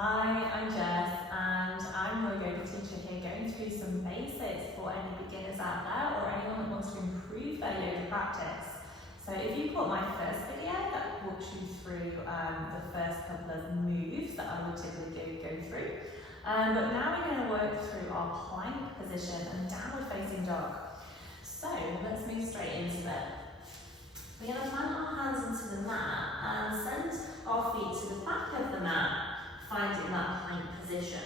Hi, I'm Jess and I'm your yoga teacher here, going through some basics for any beginners out there or anyone that wants to improve their yoga practice. So if you caught my first video that walks you through the first couple of moves that I would typically go through. But now we're going to work through our plank position and downward facing dog. So let's move straight into it. We're going to plant our hands into the mat and send our feet to the back of the mat, finding that plank position.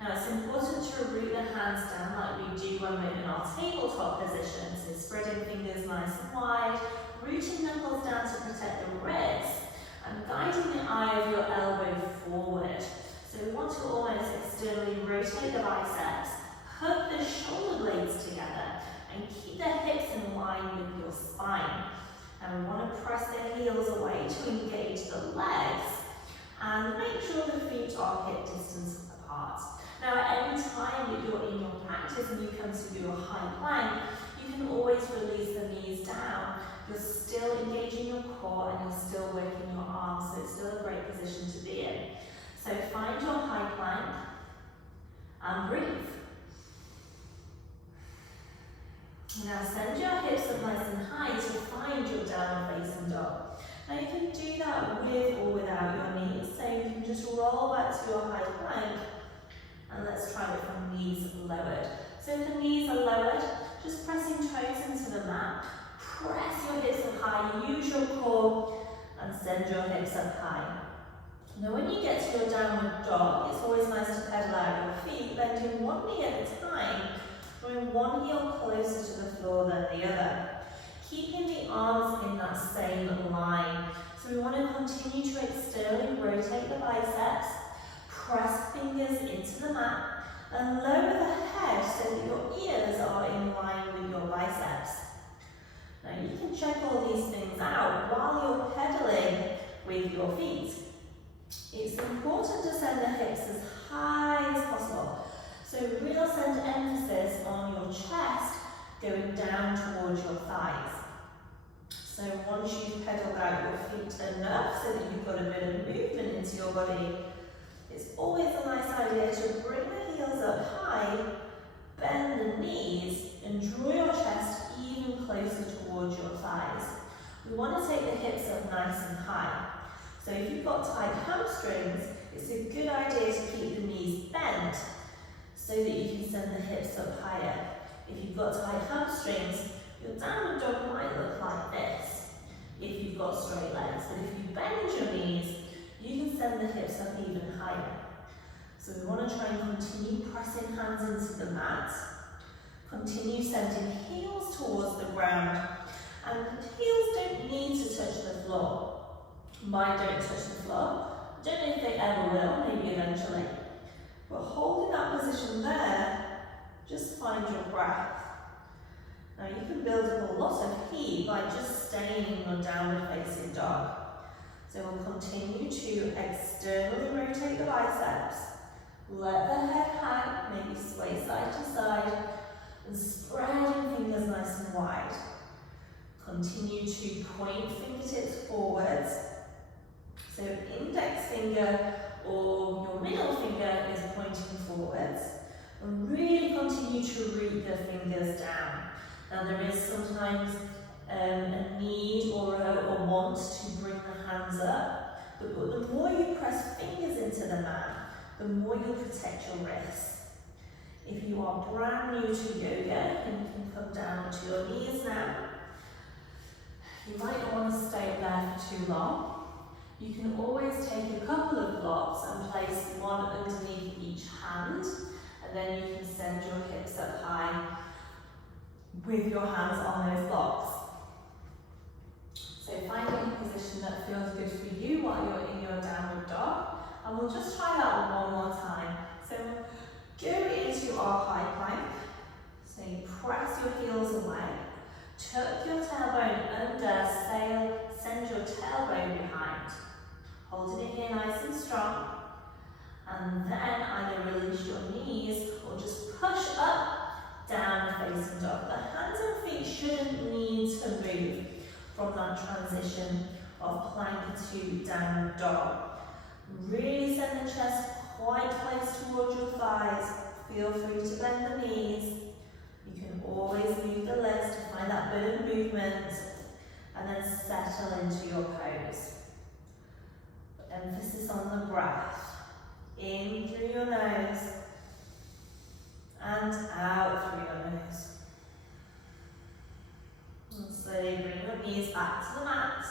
Now it's important to root the hands down like we do when we're in our tabletop position, so spreading fingers nice and wide, rooting knuckles down to protect the wrists, and guiding the eye of your elbow forward. So we want to almost externally rotate the biceps, hug the shoulder blades together, and keep the hips in line with your spine. And we want to press the heels away to engage the legs, and make sure the feet are hip distance apart. Now at any time that you're in your practice and you come to do a high plank, you can always release the knees down. You're still engaging your core and you're still working your arms, so it's still a great position to be in. So find your high plank and breathe. Now send your hips up nice and high to find your downward facing dog. Now you can do that with or without your knees, so you can just roll back to your high plank, and let's try it from knees lowered. So if the knees are lowered, just pressing toes into the mat, press your hips up high, use your core, and send your hips up high. Now when you get to your downward dog, it's always nice to pedal out your feet, bending one knee at a time, drawing one heel closer to the floor than the other, keeping the arms in that same line. So we want to continue to externally rotate the biceps, press fingers into the mat, and lower the head so that your ears are in line with your biceps. Now you can check all these things out while you're pedaling with your feet. It's important to send the hips as high as possible. So real send emphasis on your chest going down towards your thighs. So once you've pedaled out your feet enough so that you've got a bit of movement into your body, it's always a nice idea to bring the heels up high, bend the knees, and draw your chest even closer towards your thighs. We want to take the hips up nice and high. So if you've got tight hamstrings, it's a good idea to keep the knees bent so that you can send the hips up higher. If you've got tight hamstrings, your downward dog might look like this if you've got straight legs, but if you bend your knees, you can send the hips up even higher. So we want to try and continue pressing hands into the mat, continue sending heels towards the ground, and heels don't need to touch the floor. Mine don't touch the floor. I don't know if they ever will, maybe eventually. But holding that position there, just find your breath. Now you can build up a lot of heat by just staying in your downward facing dog. So we'll continue to externally rotate the biceps, let the head hang, maybe sway side to side, and spreading fingers nice and wide. Continue to point fingertips forwards. So index finger or your middle finger is pointing forwards. And really continue to root the fingers down. Now there is sometimes a need or a want to bring the hands up, but the more you press fingers into the mat, the more you'll protect your wrists. If you are brand new to yoga, and you can come down to your knees now, you might not want to stay there for too long. You can always take a couple of blocks and place one underneath each hand, and then you can send your hips up high with your hands on those blocks. So finding a position that feels good for you while you're in your downward dog, and we'll just try that one more time. So go into our high plank, so you press your heels away, tuck your tailbone under, send your tailbone behind, holding it here nice and strong, and then either release your knees or just push up, down facing dog. The hands and feet shouldn't need to move from that transition of plank to downward dog. Really send the chest quite close towards your thighs. Feel free to bend the knees. You can always move the legs to find that bit of movement and then settle into your pose. Emphasis on the breath. In through your nose and out through your nose. And slowly bring your knees back to the mat.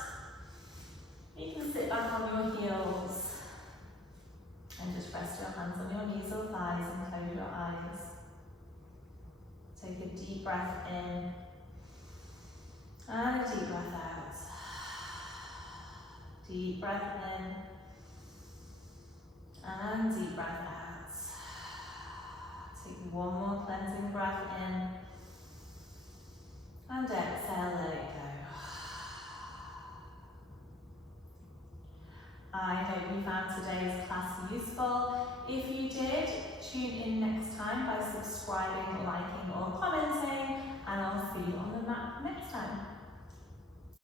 You can sit back on your heels and just rest your hands on your knees or thighs and close your eyes. Take a deep breath in and a deep breath out. Deep breath in and deep breath out. Take one more cleansing breath in and exhale, let it go. I hope you found today's class useful. If you did, tune in next time by subscribing